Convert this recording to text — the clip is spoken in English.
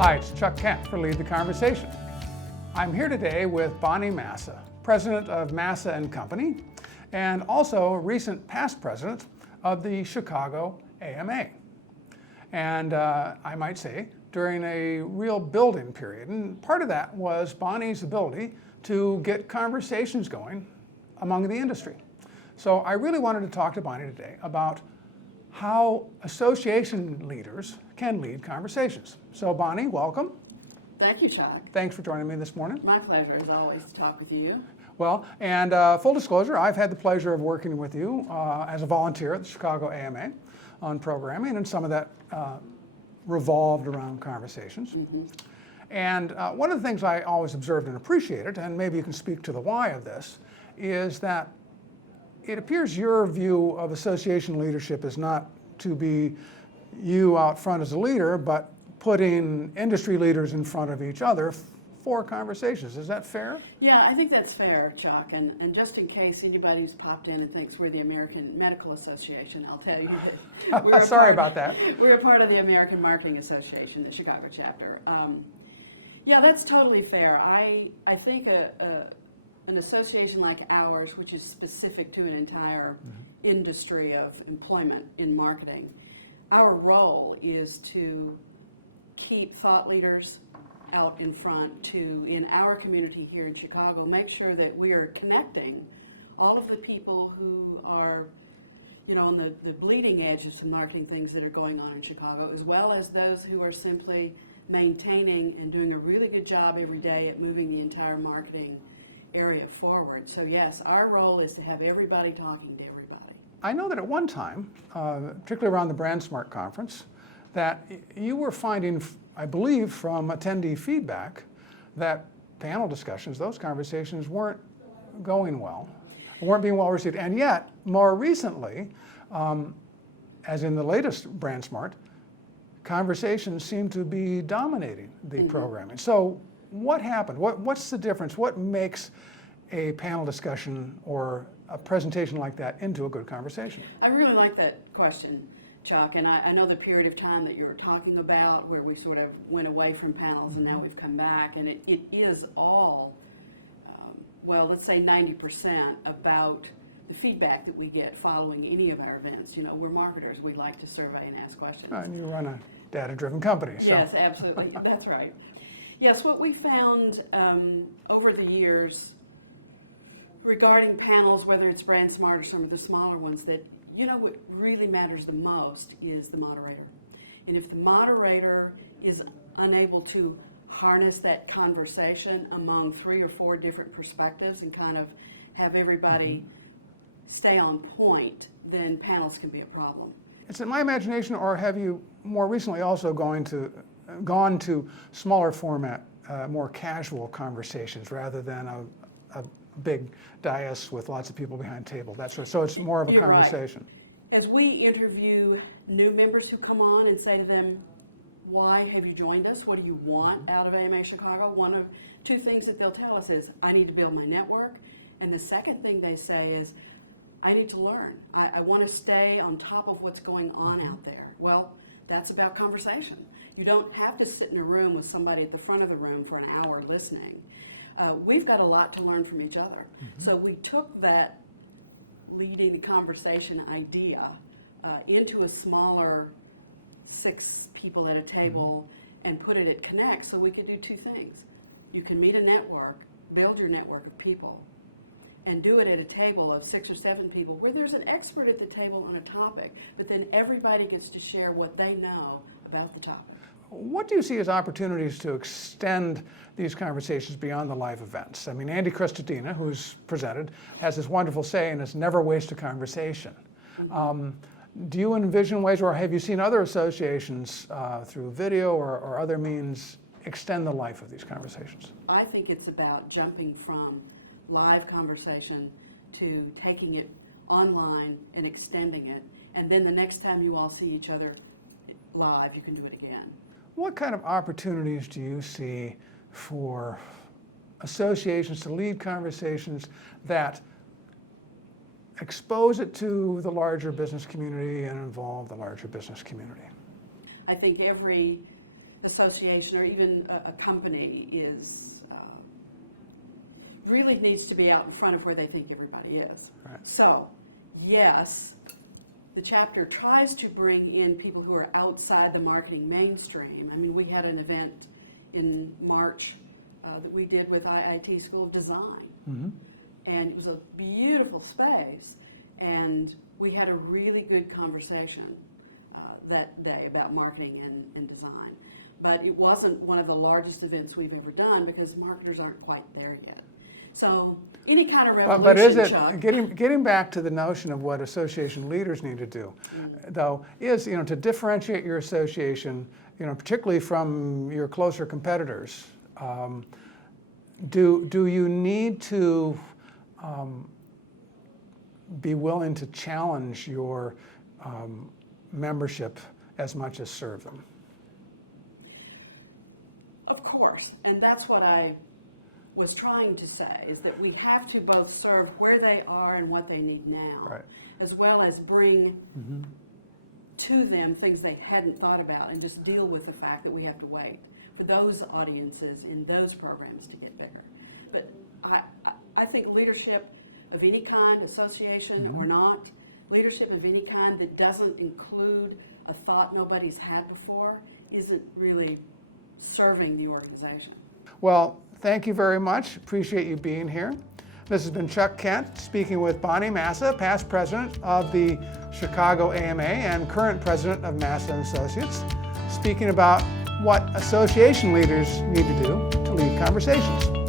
Hi, it's Chuck Kent for Lead the Conversation. I'm here today with Bonnie Massa, president of Massa and Company, and also recent past president of the Chicago AMA. And I might say, during a real building period. And part of that was Bonnie's ability to get conversations going among the industry. So I really wanted to talk to Bonnie today about how association leaders can lead conversations. So Bonnie, welcome. Thank you, Chuck. Thanks for joining me this morning. My pleasure, as always, to talk with you. Well, and full disclosure, I've had the pleasure of working with you as a volunteer at the Chicago AMA on programming, and some of that revolved around conversations. Mm-hmm. And one of the things I always observed and appreciated, and maybe you can speak to the why of this, is that it appears your view of association leadership is not to be you out front as a leader, but putting industry leaders in front of each other for conversations. Is that fair? Yeah, I think that's fair, Chuck. And just in case anybody who's popped in and thinks we're the American Medical Association, I'll tell you that we're Sorry about that. We're a part of the American Marketing Association, the Chicago chapter. Yeah, that's totally fair. I think an association like ours, which is specific to an entire industry of employment in marketing, our role is to keep thought leaders out in front, to, in our community here in Chicago, make sure that we are connecting all of the people who are, you know, on the bleeding edge of some marketing things that are going on in Chicago, as well as those who are simply maintaining and doing a really good job every day at moving the entire marketing area forward. So yes, our role is to have everybody talking to everybody. I know that at one time, particularly around the BrandSmart conference, that you were finding, I believe from attendee feedback, that panel discussions, those conversations weren't going well, weren't being well received. And yet, more recently, as in the latest BrandSmart, conversations seem to be dominating the programming. So what happened? What's the difference? What makes a panel discussion or a presentation like that into a good conversation? I really like that question, Chuck, and I know the period of time that you were talking about where we sort of went away from panels and now we've come back, and it is all, well, let's say 90% about the feedback that we get following any of our events. You know, we're marketers. We like to survey and ask questions. And you run a data-driven company. So. Yes, absolutely. That's right. Yes, what we found over the years regarding panels, whether it's BrandSmart or some of the smaller ones, that, you know, what really matters the most is the moderator. And if the moderator is unable to harness that conversation among 3 or 4 different perspectives and kind of have everybody stay on point, then panels can be a problem. It's in my imagination, or have you more recently also gone to smaller format, more casual conversations rather than a big dais with lots of people behind a table, that sort of, so it's more of a conversation. Right. As we interview new members who come on and say to them, why have you joined us? What do you want out of AMA Chicago? One of 2 things that they'll tell us is, I need to build my network. And the second thing they say is, I need to learn. I want to stay on top of what's going on out there. Well, that's about conversation. You don't have to sit in a room with somebody at the front of the room for an hour listening. We've got a lot to learn from each other. So we took that leading the conversation idea into a smaller 6 people at a table and put it at Connect, so we could do 2 things. You can meet a network, build your network of people, and do it at a table of 6 or 7 people where there's an expert at the table on a topic, but then everybody gets to share what they know about the topic. What do you see as opportunities to extend these conversations beyond the live events? I mean, Andy Cristodina, who's presented, has this wonderful saying, it's never waste a conversation. Do you envision ways, or have you seen other associations through video or other means extend the life of these conversations? I think it's about jumping from live conversation to taking it online and extending it, and then the next time you all see each other live, you can do it again. What kind of opportunities do you see for associations to lead conversations that expose it to the larger business community and involve the larger business community? I think every association or even a company is really needs to be out in front of where they think everybody is. Right. So, yes, the chapter tries to bring in people who are outside the marketing mainstream. I mean, we had an event in March that we did with IIT School of Design. Mm-hmm. And it was a beautiful space, and we had a really good conversation that day about marketing and design. But it wasn't one of the largest events we've ever done because marketers aren't quite there yet. So any kind of revolution, But is it, Chuck, getting back to the notion of what association leaders need to do, though, is, to differentiate your association, particularly from your closer competitors, do you need to be willing to challenge your membership as much as serve them? Of course, and that's what I was trying to say, is that we have to both serve where they are and what they need now, Right. as well as bring to them things they hadn't thought about and just deal with the fact that we have to wait for those audiences in those programs to get bigger. But I think leadership of any kind, association or not, leadership of any kind that doesn't include a thought nobody's had before isn't really serving the organization. Well, thank you very much. Appreciate you being here. This has been Chuck Kent speaking with Bonnie Massa, past president of the Chicago AMA and current president of Massa & Associates, speaking about what association leaders need to do to lead conversations.